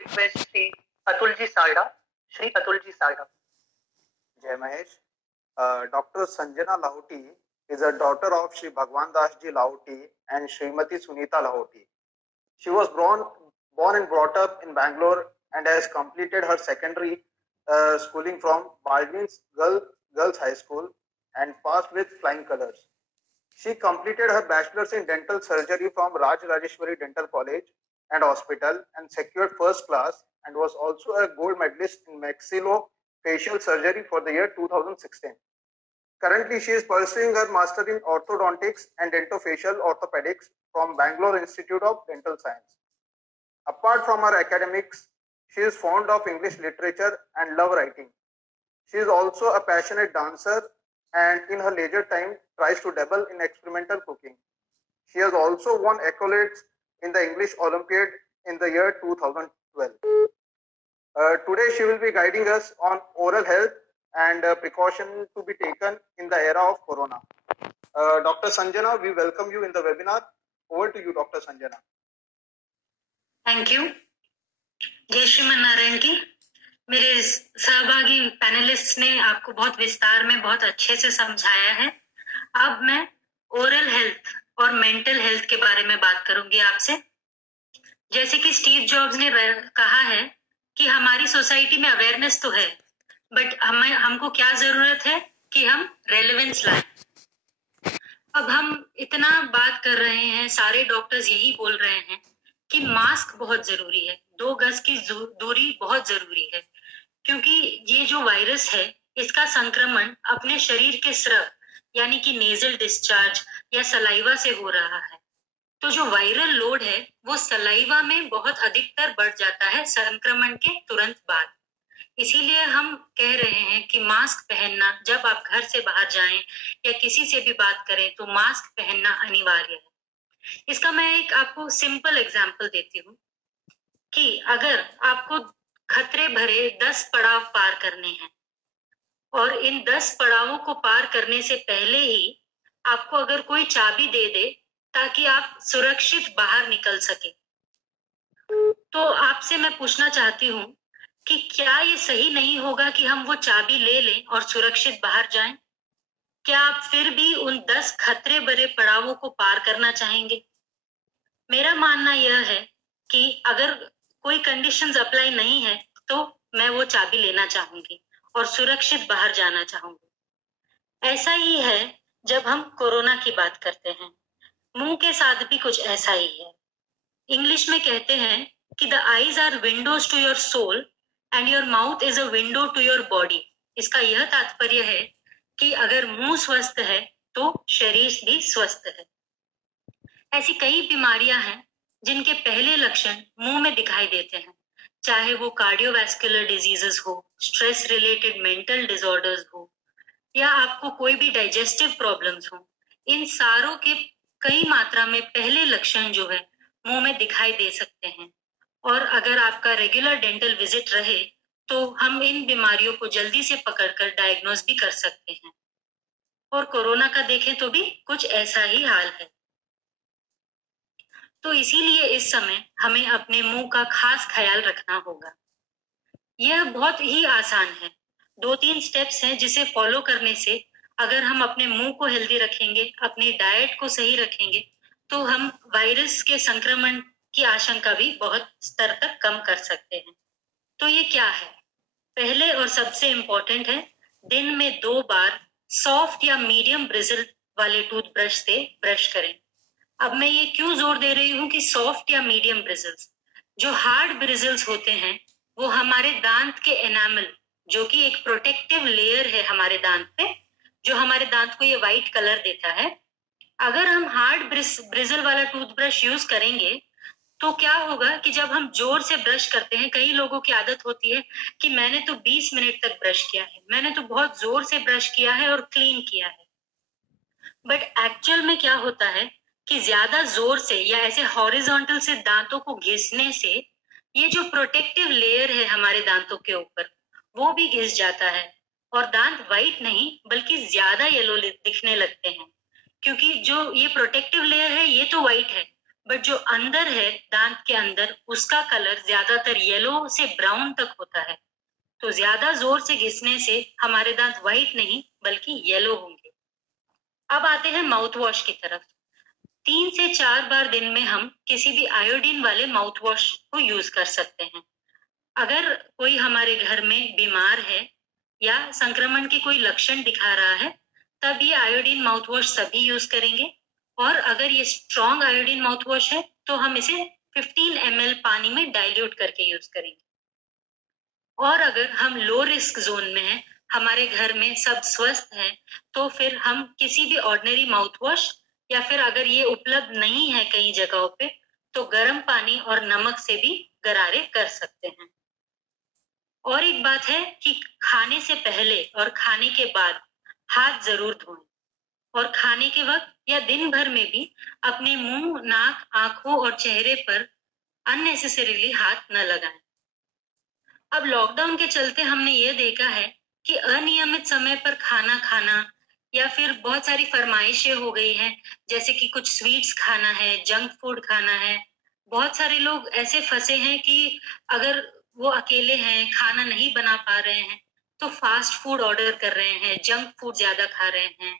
request Sri Atulji Salda. Sri Atulji Salda. Jai Mahesh. Dr. Sanjana Lahoti is a daughter of Sri Bhagwan Das Ji Lahoti and Srimati Sunita Lahoti. She was born and brought up in Bangalore and has completed her secondary schooling from Baldwin's Girls High School and passed with flying colors. She completed her bachelor's in dental surgery from Raj Rajeshwari Dental College and Hospital and secured first class, and was also a gold medalist in maxillofacial surgery for the year 2016. Currently, she is pursuing her master in orthodontics and dentofacial orthopedics from Bangalore Institute of Dental Science. Apart from her academics, she is fond of English literature and love writing. She is also a passionate dancer and in her leisure time tries to dabble in experimental cooking. She has also won accolades in the English Olympiad in the year 2012. Today she will be guiding us on oral health and precaution to be taken in the era of Corona. Dr. Sanjana, we welcome you in the webinar. Over to you, Dr. Sanjana. Thank you. जय श्रीमन नारायण की। मेरे सहभागी panelist ने आपको बहुत विस्तार में बहुत अच्छे से समझाया है। अब मैं ओरल हेल्थ और मेंटल हेल्थ के बारे में बात करूंगी आपसे। जैसे कि स्टीव जॉब्स ने कहा है कि हमारी सोसाइटी में अवेयरनेस तो है, बट हमको क्या जरूरत है कि हम रेलेवेंस लाएं। अब हम इतना बात कर रहे हैं, सारे डॉक्टर्स यही बोल रहे हैं कि मास्क बहुत जरूरी है, 2 गज की दूरी बहुत जरूरी है, क्योंकि ये जो वायरस है इसका संक्रमण अपने शरीर के स्रव यानी कि नेजल डिस्चार्ज या सलाइवा से हो रहा है। तो जो वायरल लोड है वो सलाइवा में बहुत अधिकतर बढ़ जाता है संक्रमण के तुरंत बाद। इसीलिए हम कह रहे हैं कि मास्क पहनना, जब आप घर से बाहर जाएं या किसी से भी बात करें तो मास्क पहनना अनिवार्य है। इसका मैं एक आपको सिंपल एग्जांपल देती हूँ कि अगर आपको खतरे भरे 10 पड़ाव पार करने हैं और इन 10 पड़ावों को पार करने से पहले ही आपको अगर कोई चाबी दे दे ताकि आप सुरक्षित बाहर निकल सके, तो आपसे मैं पूछना चाहती हूँ कि क्या ये सही नहीं होगा कि हम वो चाबी ले लें और सुरक्षित बाहर जाएं? क्या आप फिर भी उन 10 खतरे भरे पड़ावों को पार करना चाहेंगे? मेरा मानना यह है कि अगर कोई कंडीशंस अप्लाई नहीं है तो मैं वो चाबी लेना चाहूंगी और सुरक्षित बाहर जाना चाहूंगी। ऐसा ही है जब हम कोरोना की बात करते हैं, मुंह के साथ भी कुछ ऐसा ही है। इंग्लिश में कहते हैं कि the eyes are windows to your soul and your mouth is a window to your body. इसका यह तात्पर्य है कि अगर मुंह स्वस्थ है तो शरीर भी स्वस्थ है। ऐसी कई बीमारियां हैं जिनके पहले लक्षण मुंह में दिखाई देते हैं, चाहे वो कार्डियोवैस्कुलर डिजीजेस हो, स्ट्रेस रिलेटेड मेंटल डिसऑर्डर्स हो, या आपको कोई भी डाइजेस्टिव प्रॉब्लम्स हो। इन सारों के कई मात्रा में पहले लक्षण जो है मुंह में दिखाई दे सकते हैं, और अगर आपका रेगुलर डेंटल विजिट रहे तो हम इन बीमारियों को जल्दी से पकड़कर डायग्नोज भी कर सकते हैं। और कोरोना का देखें तो भी कुछ ऐसा ही हाल है। तो इसीलिए इस समय हमें अपने मुंह का खास ख्याल रखना होगा। यह बहुत ही आसान है, 2-3 स्टेप्स हैं जिसे फॉलो करने से अगर हम अपने मुंह को हेल्दी रखेंगे, अपनी डाइट को सही रखेंगे, तो हम वायरस के संक्रमण की आशंका भी बहुत स्तर तक कम कर सकते हैं। तो ये क्या है? पहले और सबसे इम्पोर्टेंट है, दिन में 2 बार सॉफ्ट या मीडियम ब्रिजल वाले टूथब्रश से ब्रश करें। अब मैं ये क्यों जोर दे रही हूँ कि सॉफ्ट या मीडियम ब्रिजल्स? जो हार्ड ब्रिजल्स होते हैं वो हमारे दांत के एनामल, जो कि एक प्रोटेक्टिव लेयर है हमारे दांत पे, जो हमारे दांत को ये व्हाइट कलर देता है। अगर हम हार्ड ब्रिजल वाला टूथब्रश यूज करेंगे तो क्या होगा कि जब हम जोर से ब्रश करते हैं, कई लोगों की आदत होती है कि मैंने तो 20 मिनट तक ब्रश किया है, मैंने तो बहुत जोर से ब्रश किया है और क्लीन किया है। बट एक्चुअल में क्या होता है कि ज्यादा जोर से या ऐसे हॉरिजॉन्टल से दांतों को घिसने से ये जो प्रोटेक्टिव लेयर है हमारे दांतों के ऊपर वो भी घिस जाता है, और दांत व्हाइट नहीं बल्कि ज्यादा येलो दिखने लगते हैं, क्योंकि जो ये प्रोटेक्टिव लेयर है ये तो व्हाइट है बट जो अंदर है दांत के अंदर उसका कलर ज्यादातर येलो से ब्राउन तक होता है। तो ज्यादा जोर से घिसने से हमारे दांत व्हाइट नहीं बल्कि येलो होंगे। अब आते हैं माउथ वॉश की तरफ। 3 से 4 बार दिन में हम किसी भी आयोडीन वाले माउथ वॉश को यूज कर सकते हैं। अगर कोई हमारे घर में बीमार है या संक्रमण के कोई लक्षण दिखा रहा है तब ये आयोडीन माउथ वॉश सभी यूज करेंगे। और अगर ये स्ट्रॉन्ग आयोडीन माउथ वॉश है तो हम इसे 15 ml पानी में डाइल्यूट करके यूज करेंगे। और अगर हम लो रिस्क जोन में हैं, हमारे घर में सब स्वस्थ हैं, तो फिर हम किसी भी ऑर्डिनरी माउथ वॉश या फिर अगर ये उपलब्ध नहीं है कई जगहों पे तो गर्म पानी और नमक से भी गरारे कर सकते हैं। और एक बात है कि खाने से पहले और खाने के बाद हाथ जरूर धोएं और खाने के वक्त या दिन भर में भी अपने मुंह, नाक, आंखों और चेहरे पर अननेसेसरीली हाथ न लगाएं। अब लॉकडाउन के चलते हमने ये देखा है कि अनियमित समय पर खाना खाना या फिर बहुत सारी फरमाइशें हो गई हैं, जैसे कि कुछ स्वीट्स खाना है, जंक फूड खाना है। बहुत सारे लोग ऐसे फंसे हैं कि अगर वो अकेले हैं, खाना नहीं बना पा रहे हैं, तो फास्ट फूड ऑर्डर कर रहे हैं, जंक फूड ज्यादा खा रहे हैं।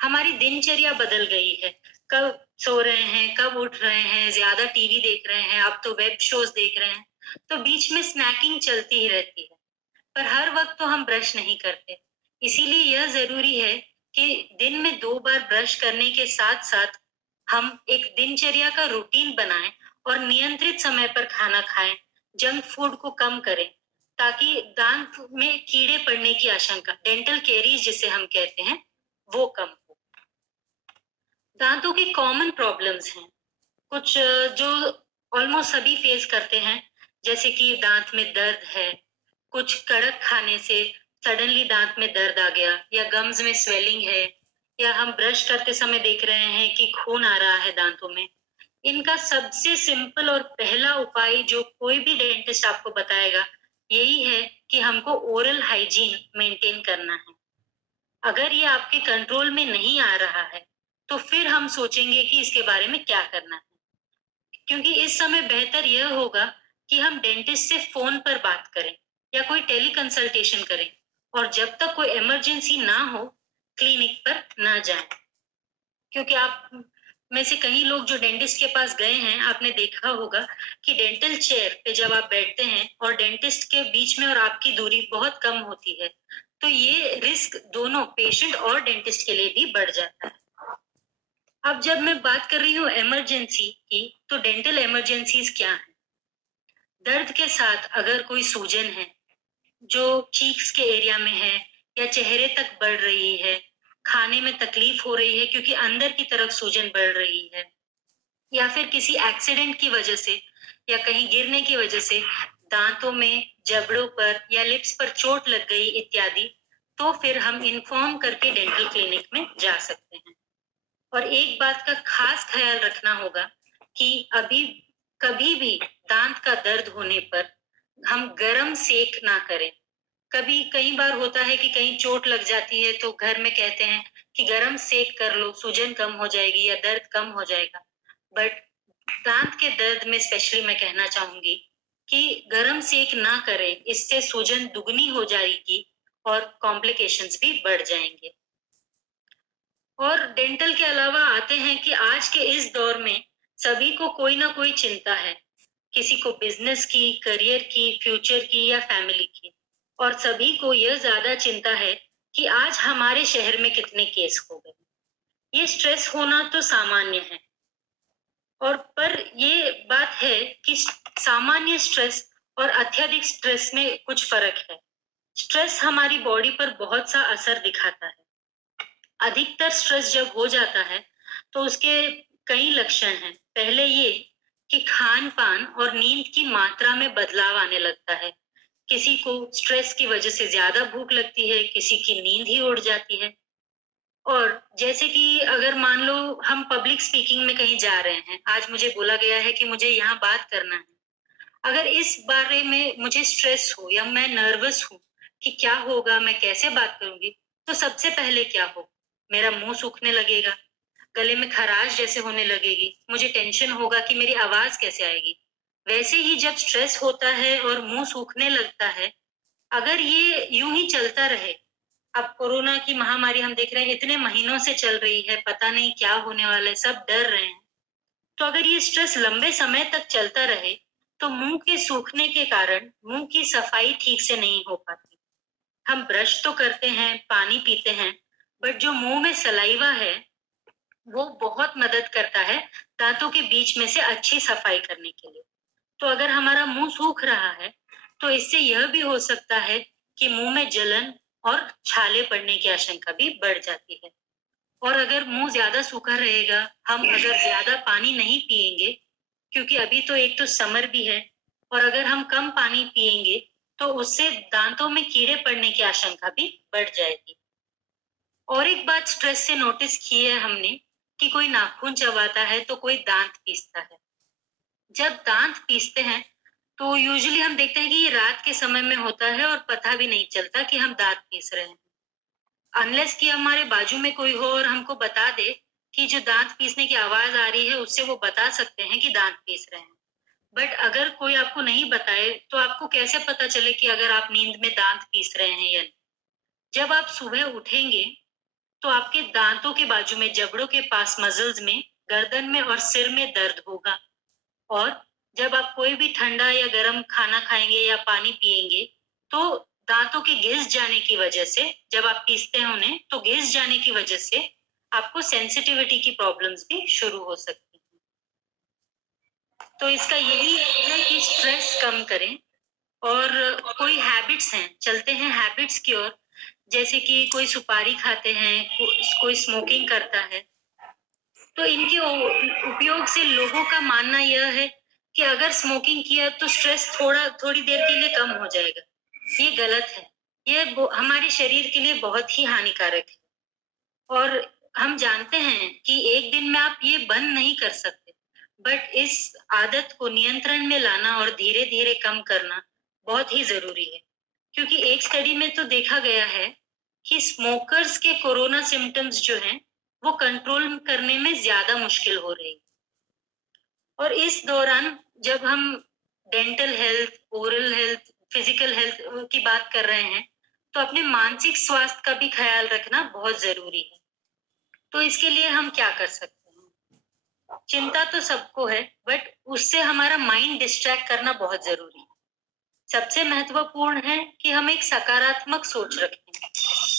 हमारी दिनचर्या बदल गई है, कब सो रहे हैं, कब उठ रहे हैं, ज्यादा टीवी देख रहे हैं, अब तो वेब शोज देख रहे हैं, तो बीच में स्नैकिंग चलती ही रहती है। पर हर वक्त तो हम ब्रश नहीं करते, इसीलिए यह जरूरी है कि दिन में 2 बार ब्रश करने के साथ साथ हम एक दिनचर्या का रूटीन बनाएं और नियंत्रित समय पर खाना खाएं, जंक फूड को कम करें, ताकि दांत में कीड़े पड़ने की आशंका, डेंटल कैरीज जिसे हम कहते हैं, वो कम हो। दांतों की कॉमन प्रॉब्लम्स हैं कुछ जो ऑलमोस्ट सभी फेस करते हैं, जैसे कि दांत में दर्द है, कुछ कड़क खाने से सडनली दांत में दर्द आ गया, या गम्स में स्वेलिंग है, या हम ब्रश करते समय देख रहे हैं कि खून आ रहा है दांतों में। इनका सबसे सिंपल और पहला उपाय जो कोई भी डेंटिस्ट आपको बताएगा यही है कि हमको ओरल हाइजीन मेंटेन करना है। अगर ये आपके कंट्रोल में नहीं आ रहा है तो फिर हम सोचेंगे कि इसके बारे में क्या करना है, क्योंकि इस समय बेहतर यह होगा कि हम डेंटिस्ट से फोन पर बात करें या कोई टेली कंसल्टेशन करें, और जब तक कोई इमरजेंसी ना हो क्लिनिक पर ना जाएं। क्योंकि आप में से कई लोग जो डेंटिस्ट के पास गए हैं, आपने देखा होगा कि डेंटल चेयर पे जब आप बैठते हैं और डेंटिस्ट के बीच में और आपकी दूरी बहुत कम होती है, तो ये रिस्क दोनों पेशेंट और डेंटिस्ट के लिए भी बढ़ जाता है। अब जब मैं बात कर रही हूँ इमरजेंसी की, तो डेंटल इमरजेंसीज क्या है? दर्द के साथ अगर कोई सूजन है जो चीक्स के एरिया में है या चेहरे तक बढ़ रही है, खाने में तकलीफ हो रही है क्योंकि अंदर की तरफ सूजन बढ़ रही है, या फिर किसी एक्सीडेंट की वजह से या कहीं गिरने की वजह से दांतों में, जबड़ों पर या लिप्स पर चोट लग गई इत्यादि, तो फिर हम इन्फॉर्म करके डेंटल क्लिनिक में जा सकते हैं। और एक बात का खास ख्याल रखना होगा कि अभी कभी भी दांत का दर्द होने पर हम गरम सेक ना करें। कई बार होता है कि कहीं चोट लग जाती है तो घर में कहते हैं कि गरम सेक कर लो, सूजन कम हो जाएगी या दर्द कम हो जाएगा। बट दांत के दर्द में स्पेशली मैं कहना चाहूंगी कि गरम सेक ना करें, इससे सूजन दुगनी हो जाएगी और कॉम्प्लिकेशंस भी बढ़ जाएंगे। और डेंटल के अलावा आते हैं कि आज के इस दौर में सभी को कोई ना कोई चिंता है, किसी को बिजनेस की, करियर की, फ्यूचर की या फैमिली की, और सभी को यह ज्यादा चिंता है कि आज हमारे शहर में कितने केस हो गए। ये स्ट्रेस होना तो सामान्य है, और पर ये बात है कि सामान्य स्ट्रेस और अत्यधिक स्ट्रेस में कुछ फर्क है। स्ट्रेस हमारी बॉडी पर बहुत सा असर दिखाता है। अधिकतर स्ट्रेस जब हो जाता है तो उसके कई लक्षण हैं। पहले ये कि खान पान और नींद की मात्रा में बदलाव आने लगता है। किसी को स्ट्रेस की वजह से ज्यादा भूख लगती है, किसी की नींद ही उड़ जाती है। और जैसे कि अगर मान लो हम पब्लिक स्पीकिंग में कहीं जा रहे हैं, आज मुझे बोला गया है कि मुझे यहाँ बात करना है, अगर इस बारे में मुझे स्ट्रेस हो या मैं नर्वस हूँ कि क्या होगा, मैं कैसे बात करूंगी, तो सबसे पहले क्या हो, मेरा मुंह सूखने लगेगा, गले में खराश जैसे होने लगेगी, मुझे टेंशन होगा कि मेरी आवाज कैसे आएगी। वैसे ही जब स्ट्रेस होता है और मुंह सूखने लगता है, अगर ये यूं ही चलता रहे, अब कोरोना की महामारी हम देख रहे हैं इतने महीनों से चल रही है, पता नहीं क्या होने वाला है, सब डर रहे हैं। तो अगर ये स्ट्रेस लंबे समय तक चलता रहे तो मुंह के सूखने के कारण मुंह की सफाई ठीक से नहीं हो पाती। हम ब्रश तो करते हैं, पानी पीते हैं, बट जो मुंह में सलाइवा है वो बहुत मदद करता है दांतों के बीच में से अच्छी सफाई करने के लिए। तो अगर हमारा मुंह सूख रहा है तो इससे यह भी हो सकता है कि मुंह में जलन और छाले पड़ने की आशंका भी बढ़ जाती है। और अगर मुंह ज्यादा सूखा रहेगा, हम अगर ज्यादा पानी नहीं पिएंगे, क्योंकि अभी तो एक तो समर भी है, और अगर हम कम पानी पिएंगे तो उससे दांतों में कीड़े पड़ने की आशंका भी बढ़ जाएगी। और एक बात स्ट्रेस से नोटिस की है हमने कि कोई नाखून चबाता है तो कोई दांत पीसता है। जब दांत पीसते हैं तो यूजुअली हम देखते हैं कि ये रात के समय में होता है और पता भी नहीं चलता कि हम दांत पीस रहे हैं, अनलेस कि हमारे बाजू में कोई हो और हमको बता दे कि जो दांत पीसने की आवाज आ रही है उससे वो बता सकते हैं कि दांत पीस रहे हैं। बट अगर कोई आपको नहीं बताए तो आपको कैसे पता चले कि अगर आप नींद में दांत पीस रहे हैं या नहीं। जब आप सुबह उठेंगे तो आपके दांतों के बाजू में, जबड़ों के पास, मसल्स में, गर्दन में और सिर में दर्द होगा। और जब आप कोई भी ठंडा या गर्म खाना खाएंगे या पानी पिएंगे तो दांतों के घिस जाने की वजह से, जब आप पीसते हैं उन्हें तो घिस जाने की वजह से आपको सेंसिटिविटी की प्रॉब्लम्स भी शुरू हो सकती हैं। तो इसका यही है कि स्ट्रेस कम करें। और कोई हैबिट्स हैं, चलते हैं हैबिट्स की ओर, जैसे कि कोई सुपारी खाते हैं, कोई स्मोकिंग करता है, तो इनके उपयोग से लोगों का मानना यह है कि अगर स्मोकिंग किया तो स्ट्रेस थोड़ी देर के लिए कम हो जाएगा। ये गलत है, ये हमारे शरीर के लिए बहुत ही हानिकारक है। और हम जानते हैं कि एक दिन में आप ये बंद नहीं कर सकते, बट इस आदत को नियंत्रण में लाना और धीरे धीरे कम करना बहुत ही जरूरी है। क्योंकि एक स्टडी में तो देखा गया है कि स्मोकर्स के कोरोना सिम्टम्स जो हैं वो कंट्रोल करने में ज्यादा मुश्किल हो रही है। और इस दौरान जब हम dental health, oral health, physical health की बात कर रहे हैं तो अपने मानसिक स्वास्थ्य का भी ख्याल रखना बहुत जरूरी है। तो इसके लिए हम क्या कर सकते हैं? चिंता तो सबको है, बट उससे हमारा माइंड डिस्ट्रैक्ट करना बहुत जरूरी है। सबसे महत्वपूर्ण है कि हम एक सकारात्मक सोच रखें।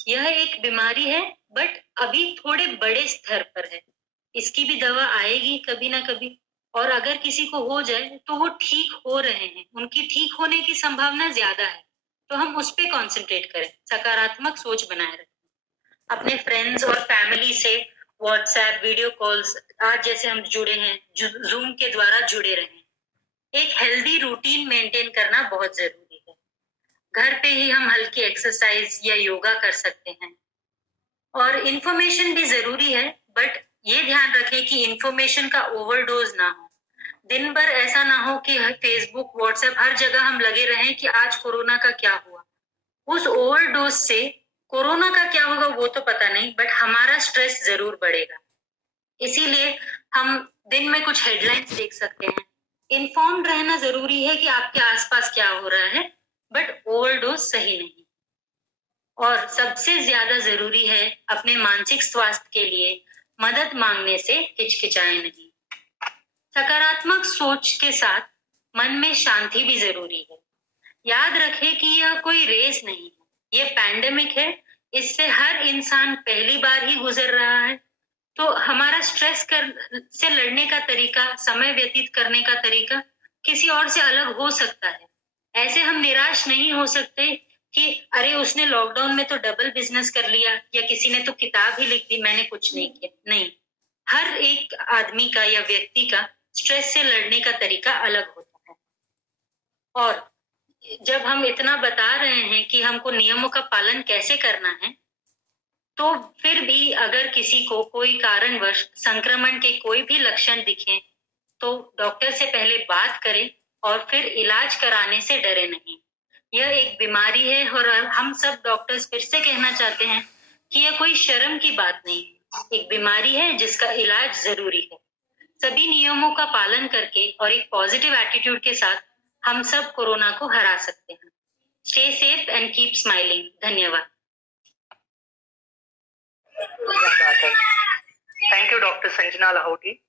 यह एक बीमारी है, बट अभी थोड़े बड़े स्तर पर है, इसकी भी दवा आएगी कभी ना कभी। और अगर किसी को हो जाए तो वो ठीक हो रहे हैं, उनकी ठीक होने की संभावना ज्यादा है, तो हम उस पर कॉन्सेंट्रेट करें, सकारात्मक सोच बनाए रखें। अपने फ्रेंड्स और फैमिली से व्हाट्सएप, वीडियो कॉल्स, आज जैसे हम जुड़े हैं, जूम के द्वारा जुड़े रहें। एक हेल्दी रूटीन मेंटेन करना बहुत जरूरी है। घर पे ही हम हल्की एक्सरसाइज या योगा कर सकते हैं। और इंफॉर्मेशन भी जरूरी है, बट ये ध्यान रखें कि इंफॉर्मेशन का ओवरडोज ना हो। दिन भर ऐसा ना हो कि फेसबुक, व्हाट्सएप, हर जगह हम लगे रहें कि आज कोरोना का क्या हुआ। उस ओवरडोज से कोरोना का क्या होगा वो तो पता नहीं, बट हमारा स्ट्रेस जरूर बढ़ेगा। इसीलिए हम दिन में कुछ हेडलाइंस देख सकते हैं। इन्फॉर्म्ड रहना जरूरी है कि आपके आसपास क्या हो रहा है, बट ओवरडोज सही नहीं। और सबसे ज्यादा जरूरी है अपने मानसिक स्वास्थ्य के लिए मदद मांगने से हिचकिचाएं नहीं। सकारात्मक सोच के साथ मन में शांति भी जरूरी है। याद रखें कि यह कोई रेस नहीं है, यह पैंडेमिक है, इससे हर इंसान पहली बार ही गुजर रहा है। तो हमारा स्ट्रेस से लड़ने का तरीका, समय व्यतीत करने का तरीका किसी और से अलग हो सकता है। ऐसे हम निराश नहीं हो सकते कि अरे उसने लॉकडाउन में तो डबल बिजनेस कर लिया, या किसी ने तो किताब ही लिख दी, मैंने कुछ नहीं किया। नहीं, हर एक आदमी का या व्यक्ति का स्ट्रेस से लड़ने का तरीका अलग होता है। और जब हम इतना बता रहे हैं कि हमको नियमों का पालन कैसे करना है, तो फिर भी अगर किसी को कोई कारणवश संक्रमण के कोई भी लक्षण दिखे तो डॉक्टर से पहले बात करें और फिर इलाज कराने से डरे नहीं। यह एक बीमारी है और हम सब डॉक्टर्स फिर से कहना चाहते हैं कि यह कोई शर्म की बात नहीं है। एक बीमारी है जिसका इलाज जरूरी है। सभी नियमों का पालन करके और एक पॉजिटिव एटीट्यूड के साथ हम सब कोरोना को हरा सकते हैं। Stay safe and keep smiling. धन्यवाद। Thank you, Dr. Sanjana Lahoti.